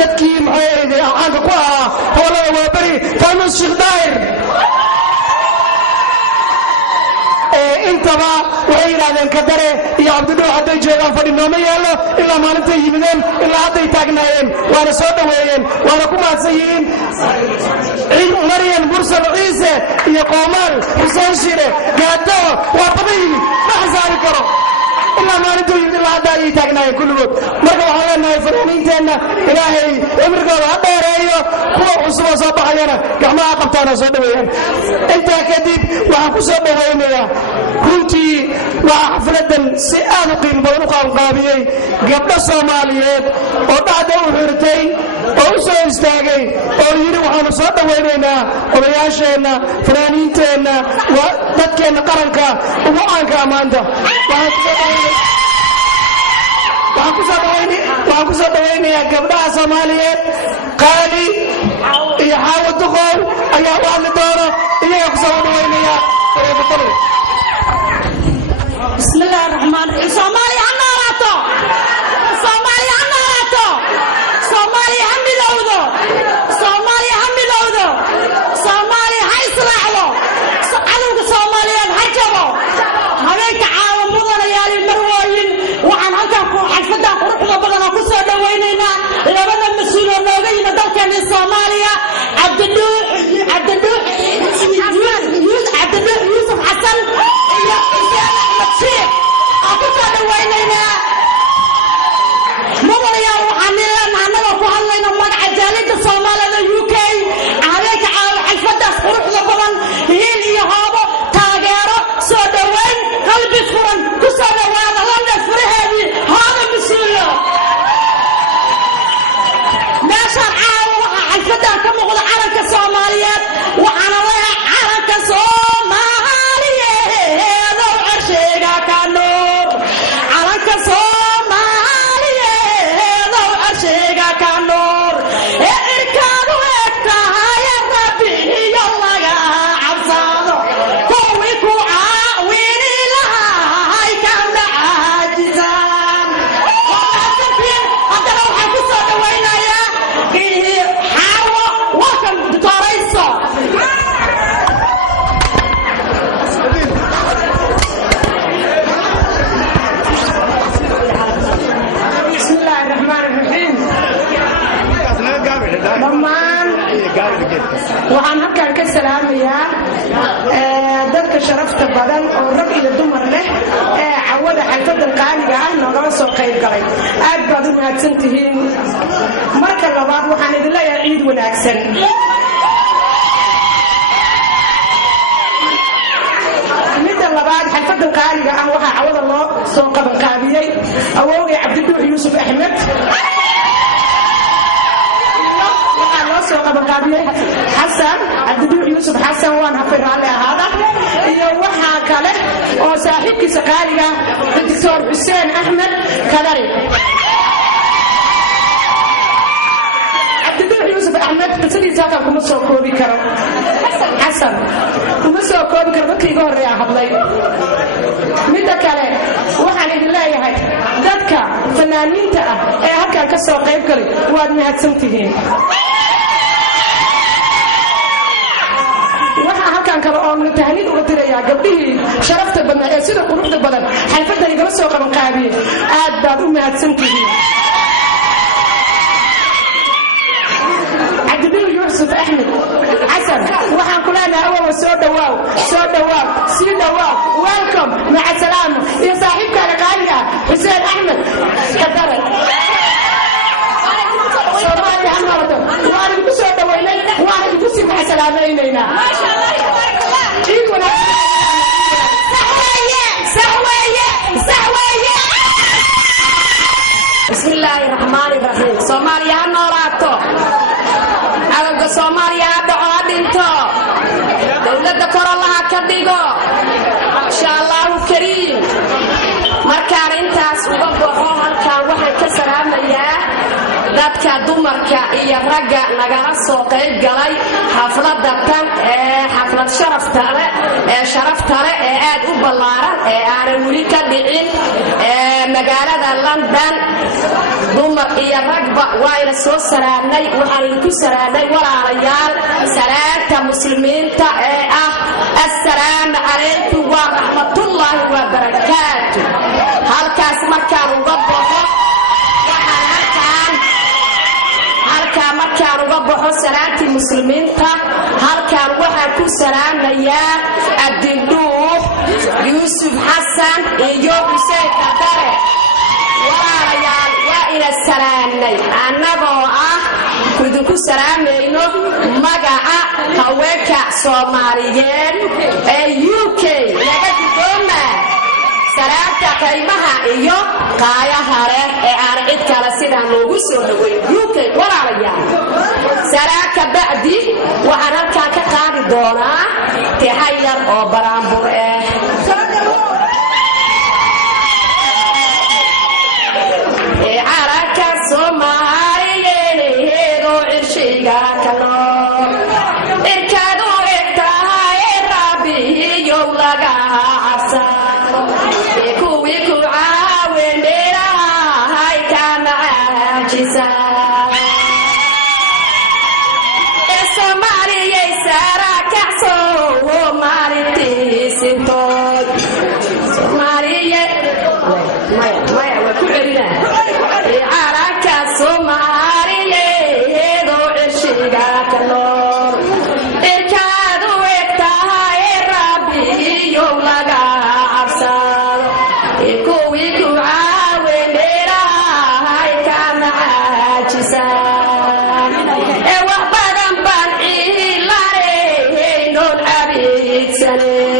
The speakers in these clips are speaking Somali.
dadkii maxay caanka ku ahaa howlada waa bari faanus sheekh daahir intaba waxay yiraahdeen kadare iyo cabdidhoow hadday joogaan fadhi nooma yeelo ilaa maalintay yimideen ilaa hadday taagnaayeen waana soo dhoweeyeen waana ku mahadsan yihiin maryan mursal ciise iyo qoomaal xuseen shire gaatawa waa badan yihiin ma xisaabi karo ilaa maalintuu yimid ilaa hadda ayay taagnaayeen kulligood marka waxaan leenahay fanaaniinteenna ilaahay cimrigooda ha dheereeyo kuwa cusuboo soo baxayana gacmaha qabtaana soo dhoweeyaan intaa kadib waxaan ku soo dhowaynayaa runtii waa xafladan si aad u qiimo badan u qaanqaabiyey gabdho soomaaliyeed oo dhacda u xirtay oo u soo istaagay oo yidhi waxaanu soo dhowaynaynaa odayaasheenna fanaaniinteenna waa dadkeenna qaranka ugu caanka maanta waxaan ku soo dhowaynayaa gabdhaha soomaaliyeed qaali iyo xaawo duqow ayaa u hadli doono iyagaa ku soo dhowaynayaa بسم الله الرحمن الرحيم صومالي هنالاتو صومالي هنالاتو صومالي هميلودو صومالي هميلودو صومالي هيسرعلو عدوك صوماليين هجبو هذيك عاون مدن يالي المروين وعن هلكا حفدا قرقنا بدنا كسو دوينينا لبدا مسؤول نوغينا دلكن الصوماليا عبد الدوح يوسف حسن شيء أقصد ويننا مباريا وحنينا نحن وفهلنا مقع جالد الصومالة UK عليك على الفدا فرق لبضن هيل يهابو تاجرو سودوين قلبي فرن كسودوين لنا فرهدي هذا مسؤول ناشر عاو الفدا كم يقول على الصوماليات وعلى على الصوماليات waxaan halkaan ka salaamayaa dadka sharafta badan oo rag iyo dumar leh ee cawada xalfadan qaaliga ah nagala soo qayb galay aad baad u mahadsan tihiin marka labaad waxaan idin leeyahay ciid wanaagsan midda labaad xalfadan qaaliga ah waxaa cawada loo soo qabanqaabiyey awowgay cabdiduux yuusuf axmed حسن عبدالله يوسف حسن وانا حفر على هذا iyo waxa kale oo saaxiibkiisa qaaliga Dr. Hussein Ahmed Kadari Abdullah Yusuf Ahmed qisadiisa ka kuma soo koobi karo Hassan kuma soo koobi karo markii ugu horeeyay hadlay midda kale waxaan idin leeyahay dadka fanaaniinta ah ee halkan ka soo qayb galay waad mahadsantihiin halkan kale oo mutahanid uga diraya gabdhihii sharafta badan ee sida quruxda badan xalfada igala soo qaban qaabiyay aad baad u mahadsantihiin Abdullah Yusuf Ahmed Hassan waxaan ku leenahay awal soo dhawaaw sii dhawaaw welcome maca salaam iyo saaxiibka qaaliga Hussein Ahmed Kadare Soomaaliya hanoodo waan ku soo dhawaynay waan ku sii maca salaameynayna بسم الله الرحمن الرحيم صوماليا نوراتو عدد صوماليا دعوة دينتو دولة كور الله كدقو إن شاء الله كريم مركان انتاس وقبضوا هالكان وحن كسرها مياه dadka dumarka iyo ragga nagala soo qayb galay xafladda tan xaflad sharafta leh ee aad u ballaaran ee aan weli ka dhicin magaalada London dumar iyo ragba waa soo salaamnay waxaan ku salaamnay walaalayaal salaanta muslimiinta ee ah assalaamu calaykum wa rahmatullaahi wa barakaatuh halkaas markaan uga baxo markaan uga baxo salaantii muslimiinta halkaan waxaan ku salaamayaa Abdulluh Yusuf Xasan iyo Hussein Kadare walaalayaal waa ila salaamnay annagoo ah ku salaamayno magaca haweenka Soomaaliyeed ee UK laga guddooma salaanta qiimaha iyo qaayaha leh ee aan cid kale sida loogu soo dhaweeyo UK walaalayaal salaaka bacdi waxaan halkaan ka qaadi doonaa tixayar oo baraambur عراك سومالي هيدو عرشيغا كلو إركادو إكتاها ربي يولغا عصانو يكو عاوين بيرا هاي كان عاجزان السومالي يسارا كعصو ومالي تيسنتود سومالي مايا وكعرنا عراك سومالي هيدو عرشيغا كلور إركادو إكتاها ربي يولغا عبسان إكو عاوين بيرا هاي كان عاجزان وحبادن بانعي لاري نون عبيد سني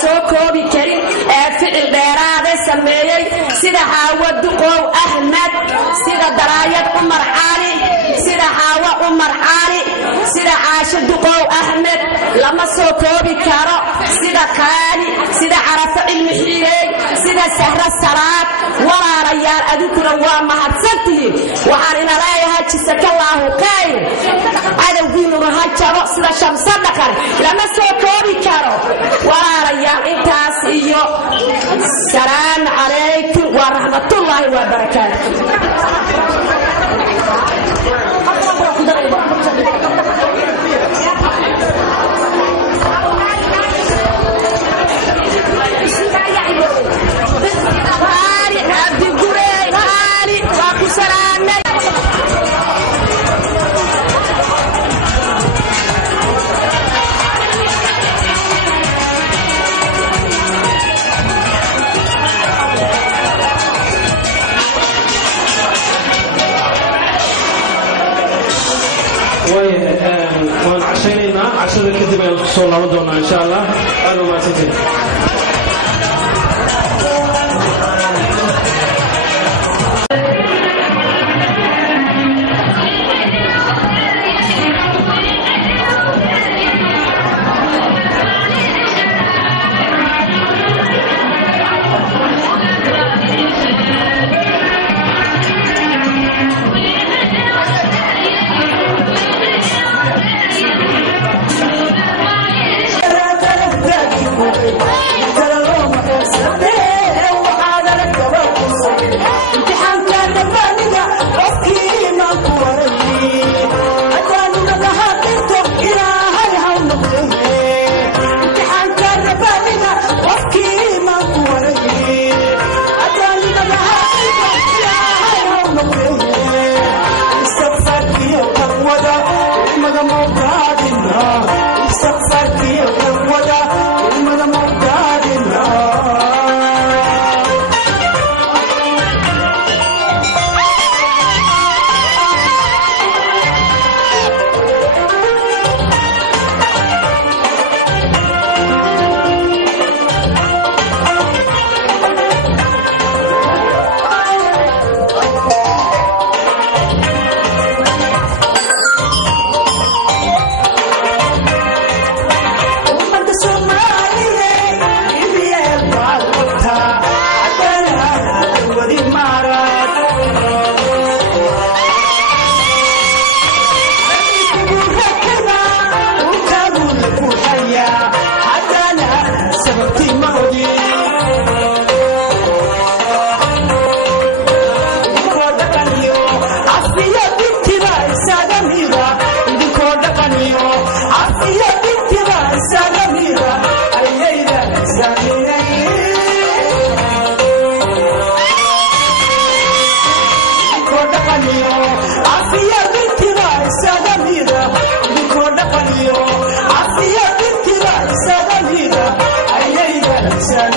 soo koobi karin ee ficil dheeraad sameeyay sida Hawa Duqow Ahmed sida Daraayad Umar Ali sida Hawa Umar Ali sida Aasha Duqow Ahmed lama soo koobi karo sida Qaali sida Arafa Ilmihiirey sida Sahra Salaad walaalayaal adukuna waa mahadsantihiin waxaan ina leeyahay jazakallahu khayr adawgiinu ha jaro sida Shamsa Dhaqan lama soo koobi karo walaalayaal intaas iyo salaam calaykum wa rahmatullaahi wa barakaatuh عشان كده يوصل لنا إن شاء الله أنا ما سنتين Thank you. vida, ay, ay, ay,